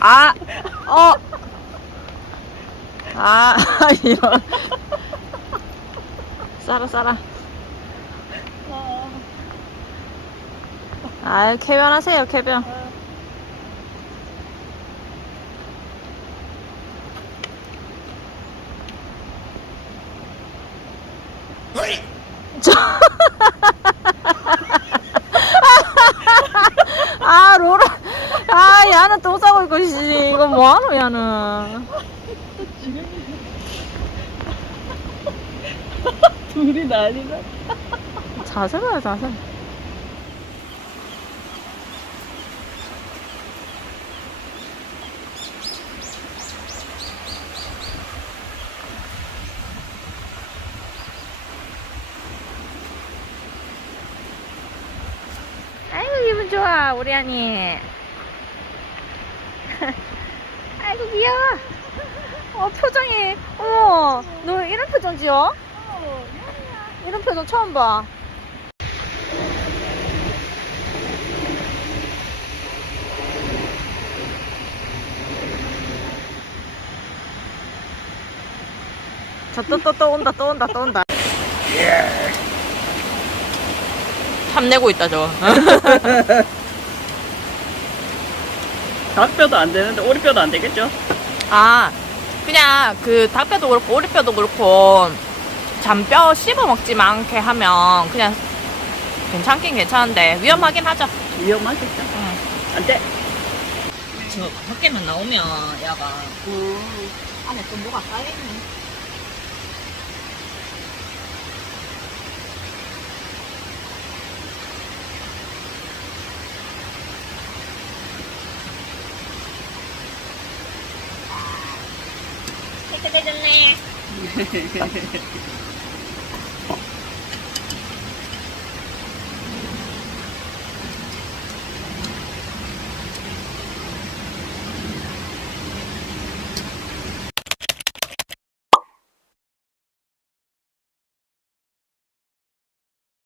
아, 어. 아, 이런. 싸라, 싸라. 아유, 쾌변하세요, 쾌변. 아, 로라. 아, 야는 또 싸고 있고, 씨. 이거 뭐하노, 야는. 둘이 난리다. 자세 봐요, 자세. 기분 좋아, 우리 아니. 아이고, 귀여워. 어, 표정이, 어머, 너 이런 표정 지어? 이런 표정 처음 봐. 저또또 또 온다 또 온다 또 온다. 탐내고 있다 저. 닭뼈도 안 되는데 오리뼈도 안 되겠죠? 아 그냥 그 닭뼈도 그렇고 오리뼈도 그렇고 잔뼈 씹어 먹지 않게 하면 그냥 괜찮긴 괜찮은데 위험하긴 하죠. 위험하겠죠? 응. 안 돼. 저 밖에만 나오면 야가 안에 또 뭐가 쌓여있네. してくれるね。